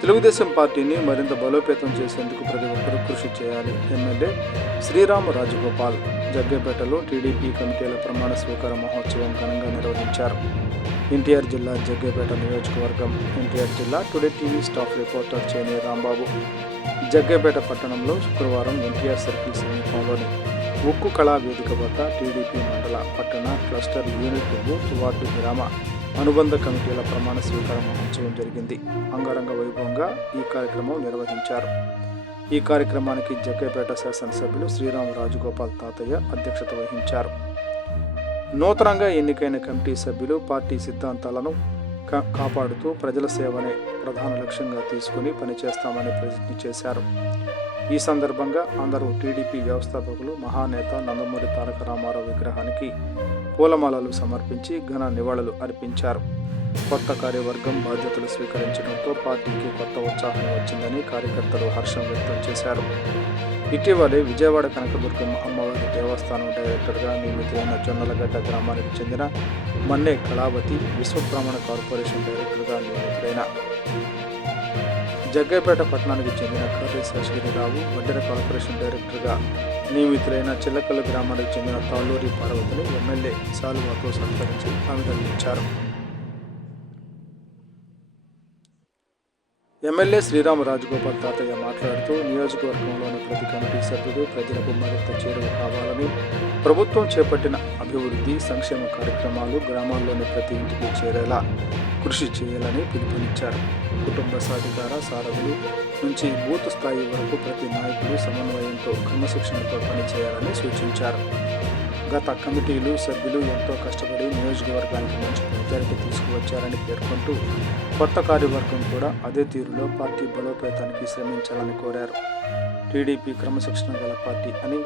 తెలుగుదేశం పార్టీని మరింత బలోపేతం చేసేందుకు ప్రతి ఒక్కరూ కృషి చేయాలి. ఎమ్మెల్యే శ్రీరామ్ రాజగోపాల్ జగ్గేపేటలో టీడీపీ కమిటీల ప్రమాణ స్వీకార మహోత్సవం ఘనంగా నిర్వహించారు. ఎన్టీఆర్ జిల్లా జగ్గేపేట నియోజకవర్గం. ఎన్టీఆర్ జిల్లా టుడే టీవీ స్టాఫ్ రిపోర్టర్ చేనే రాంబాబు జగ్గేపేట పట్టణంలో శుక్రవారం ఎన్టీఆర్ సర్కిల్ సమీపంలోని ఉక్కు కళా వేదిక వద్ద టీడీపీ మండల, పట్టణ, క్లస్టర్, యూనిట్, బూత్, వార్డు, గ్రామ అనుబంధ కమిటీల ప్రమాణ స్వీకార మహోత్సవం జరిగింది. అంగరంగ వైభవంగా ఈ కార్యక్రమం నిర్వహించారు. ఈ కార్యక్రమానికి జగ్గేపేట శాసనసభ్యులు శ్రీరామ్ రాజగోపాల్ తాతయ్య అధ్యక్షత వహించారు. నూతనంగా ఎన్నికైన కమిటీ సభ్యులు పార్టీ సిద్ధాంతాలను కాపాడుతూ ప్రజల సేవనే ప్రధాన లక్ష్యంగా తీసుకుని పనిచేస్తామని ప్రతిజ్ఞ చేశారు. ఈ సందర్భంగా అందరూ టీడీపీ వ్యవస్థాపకులు మహానేత నందమూరి తారక రామారావు విగ్రహానికి పూలమాలలు సమర్పించి ఘన నివాళులు అర్పించారు. కొత్త కార్యవర్గం బాధ్యతలు స్వీకరించడంతో పార్టీకి కొత్త ఉత్సాహం వచ్చిందని కార్యకర్తలు హర్షం వ్యక్తం చేశారు. ఇటీవలే విజయవాడ కనకదుర్గమ్మ అమ్మవారి దేవస్థానం డైరెక్టర్గా నియమితులైన జొన్నలగడ్డ గ్రామానికి చెందిన మన్నే కళావతి, విశ్వబ్రాహ్మణ కార్పొరేషన్ డైరెక్టర్గా నియమితులైన జగ్గేపేట పట్టణానికి చెందిన కర్రీ శేషగిరిరావు, వడ్డెర కార్పొరేషన్ డైరెక్టర్గా నియమితులైన చిల్లకల్లు గ్రామానికి చెందిన తాళ్ళూరి పార్వతిని ఎమ్మెల్యే శాలువాతో సత్కరించి అభినందించారు. ఎమ్మెల్యే శ్రీరామ్ రాజగోపాల్ తాతయ్య మాట్లాడుతూ నియోజకవర్గంలోని ప్రతి కమిటీ సభ్యుడు ప్రజలకు మరింత చేరువ కావాలని, ప్రభుత్వం చేపట్టిన అభివృద్ధి, సంక్షేమ కార్యక్రమాలు గ్రామాల్లోని ప్రతి ఇంటికి చేరేలా కృషి చేయాలని పిలుపునిచ్చారు. కుటుంబ సాధికార సారథులు నుంచి బూత్ స్థాయి వరకు ప్రతి నాయకులు సమన్వయంతో క్రమశిక్షణతో పనిచేయాలని సూచించారు. గత కమిటీలు సభ్యులు ఎంతో కష్టపడి నియోజకవర్గానికి మంచి పేరుకి తీసుకువచ్చారని పేర్కొంటూ కొత్త కార్యవర్గం కూడా అదే తీరులో పార్టీ బలోపేతానికి శ్రమించాలని కోరారు. టీడీపీ క్రమశిక్షణ గల పార్టీ అని,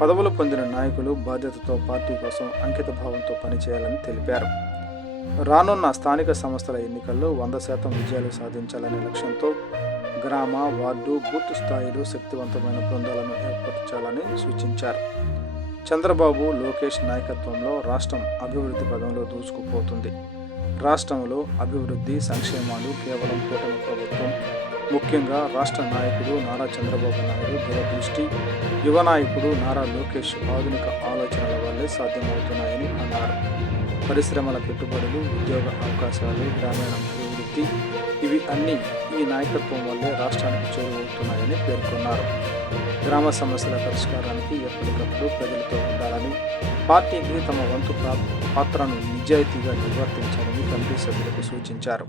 పదవులు పొందిన నాయకులు బాధ్యతతో పార్టీ కోసం అంకిత భావంతో పనిచేయాలని తెలిపారు. రానున్న స్థానిక సంస్థల ఎన్నికల్లో 100% విజయాలు సాధించాలనే లక్ష్యంతో గ్రామ, వార్డు, బూత్ స్థాయిలో శక్తివంతమైన బృందాలను ఏర్పరచాలని సూచించారు. చంద్రబాబు, లోకేష్ నాయకత్వంలో రాష్ట్రం అభివృద్ధి పదంలో దూసుకుపోతుంది. రాష్ట్రంలో అభివృద్ధి, సంక్షేమాలు కేవలం కూటమి ప్రభుత్వం, ముఖ్యంగా రాష్ట్ర నాయకుడు నారా చంద్రబాబు నాయుడు దూరదృష్టి, యువ నాయకుడు నారా లోకేష్ ఆధునిక ఆలోచనల వల్లే సాధ్యమవుతున్నాయని అన్నారు. పరిశ్రమల పెట్టుబడులు, ఉద్యోగ అవకాశాలు, గ్రామీణ అభివృద్ధి ఇవి అన్నీ ఈ నాయకత్వం వల్లే రాష్ట్రానికి చేరువవుతున్నాయని పేర్కొన్నారు. గ్రామ సమస్యల పరిష్కారానికి ఎప్పటికప్పుడు ప్రజలతో ఉండాలని, పార్టీకి తమ వంతు పాత్రను నిజాయితీగా నిర్వర్తించాలని కమిటీ సభ్యులకు సూచించారు.